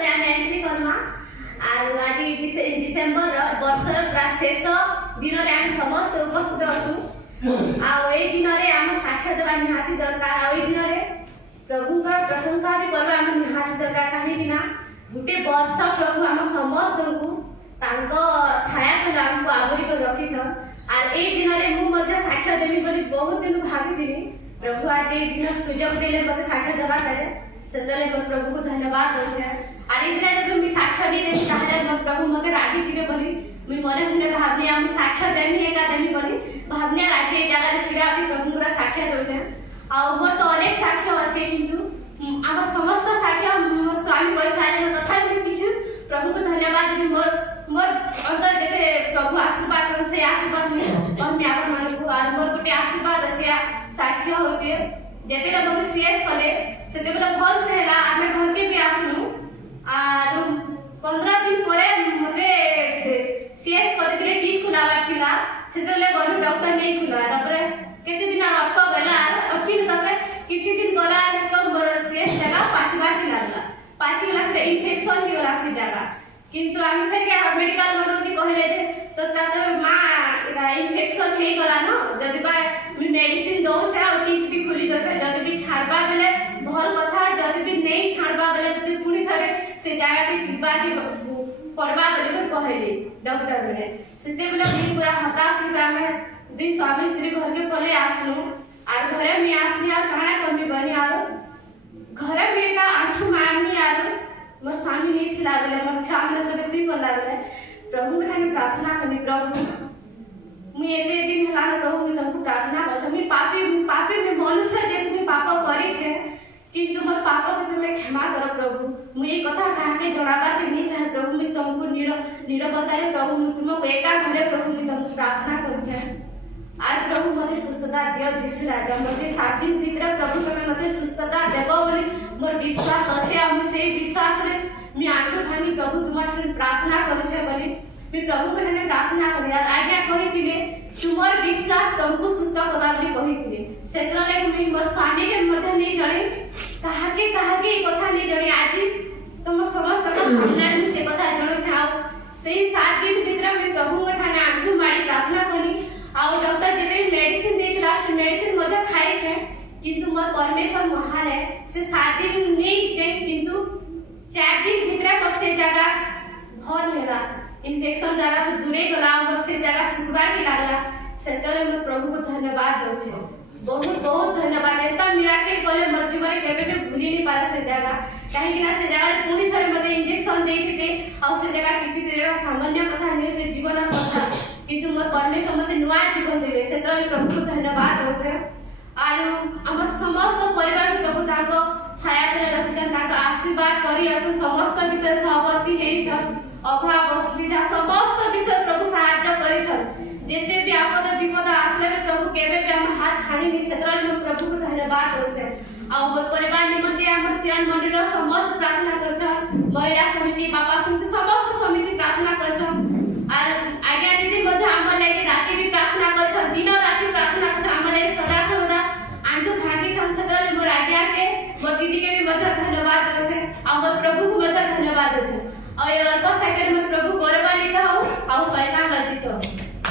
रे आम एंट्री करमा आज डिसेम्बर वर्षर प्राय शेष दिन रे आम समस्त उपस्थित अछु आ ए दिन रे आम साक्ष्य देवा निहाती दरकार आ ए दिन रे प्रभु का प्रशंसा भी करबा आम निहाती दरकार काहे कि ना गुटे वर्ष प्रभु आम समस्त को तांको छाया तले हमको आवरी कर रखी छन आर ए दिन रे मु मध्ये साक्ष्य देबी बोली बहुत दिन भाबिथिनी प्रभु आज ए दिन सुजोग देले मते साक्ष्य देबा करे सेतले मोर प्रभु को धन्यवाद होछे आर ए दिन जब मी साक्ष्य नी देबी ताहले मोर प्रभु मते रागी थिबे बोली मी मने मने भाबनी हम साक्ष्य देनी एका देनी बोली भाबनी आज ए जगह रे छिड़ा අපි प्रभु को साक्ष्य दोछे आ मोर तो अनेक साक्ष्य अछि किंतु हमर समस्त साक्ष्य मोर स्वामी पैसाले कथा किछु प्रभु को धन्यवाद देबी मोर अंदर जेते प्रभु आशीर्वाद कर से आशीर्वाद में और मैं आपन मन को आर मोर गुटे आशीर्वाद अछि साक्ष्य होचे जेते रे मोर सीएस कले सेते बेला भल से हैला आमे घर के भी आसनु आर 15 दिन परे मते सीएस करे दिले टीच खुलावा थिला सेते ले गनु डॉक्टर नै खुला तापरे केते दिन रक्त बेला अपिन तापरे किछि दिन गला तो मोर सीएस जगह पाछवा थिला पाछी क्लास रे इन्फेक्शन ही गला से जगह किंतु आम फिर के मेडिकल गनु कहले जे तो ताते मां इन्फेक्शन हे गला न जदी बा मी मेडिसिन दो छा और टीच भी खुली दो छा जदी भी छाड़बा बेले भल कथा जदी भी नहीं छाड़बा बेले जदी पुनी थरे से जागा के किबा की पड़बा बेले को कहले डॉक्टर बेले सेते बेले मी पूरा हताश ही में दी स्वामी स्त्री घर के पले आसनु आर घरे मी आसनी आर काना कमी बनी आर घरे मी का आठु मारनी आर मोर स्वामी नहीं थिला बेले मोर छामने से बेसी बोला बेले प्रभु के ठानी प्रार्थना करनी प्रभु मुई एते दिन हला प्रभु मी तुमको प्रार्थना करछ मी पापी में मनुष्य जे तुम पाप करी छे किंतु मोर पाप के तुम क्षमा करो प्रभु मुई ए कथा कहा के जणाबा के नहीं चाहे प्रभु मी तुमको निरवता रे प्रभु मी तुमको एका घरे प्रभु मी तुमको प्रार्थना करछ आज प्रभु मते सुस्थता दियो जिसु राजा मते 7 दिन भीतर प्रभु तमे मते सुस्थता देबो बोली मोर विश्वास अछि आ मु से विश्वास रे मी आंखो भांगी प्रभु तुमार प्रार्थना करछे बोली मी प्रभु के ठाने प्रार्थना करी यार आज्ञा कहिथिले तुमर विश्वास तुमको सुस्थ करा बोली कहिथिले सेतले मी मोर स्वामी के मते नहीं जणे कहा के ई कथा नहीं जणे आज तुम समस्त का सामने में से कथा जणो छाओ सेही 7 दिन भीतर मी प्रभु के ठाने आंखो मारी प्रार्थना करी आ डॉक्टर जेते मेडिसिन देतला से मेडिसिन मते खाइ छे किंतु मोर परमेश्वर महान है से 7 दिन नहीं जे किंतु 4 दिन भीतर पर से जगह भल हैला इन्फेक्शन जरा तो दूरे गला और से जगह सुखबा के लागला सेतरे मैं प्रभु को धन्यवाद दो छे बहुत धन्यवाद एता मिराकल कले मोर जीवन रे केबे भी भूली नहीं पाला से जगह काहे कि ना से जगह पुनी थरे मते इंजेक्शन देथिते आ से जगह टीपी देला सामान्य कथा नहीं से जीवन कथा किंतु मोर परमेश्वर मते नुआ जीवन देले सेतरे प्रभु को धन्यवाद दो छे आर हमर समस्त परिवार के प्रभु ताको छाया तले रखिकन ताको आशीर्वाद करी अछन समस्त विषय सहवर्ती हेइ छन अभाव असुविधा समस्त विषय प्रभु सहायता करी छन जेते भी आपद विपद आसले प्रभु केबे भी हम हाथ छानी नहीं सेतरे हम प्रभु को धन्यवाद दो छे आ मोर परिवार निमंते हमर सियान मंडल समस्त प्रार्थना करछन महिला समिति बापा समिति समस्त समिति प्रार्थना करछन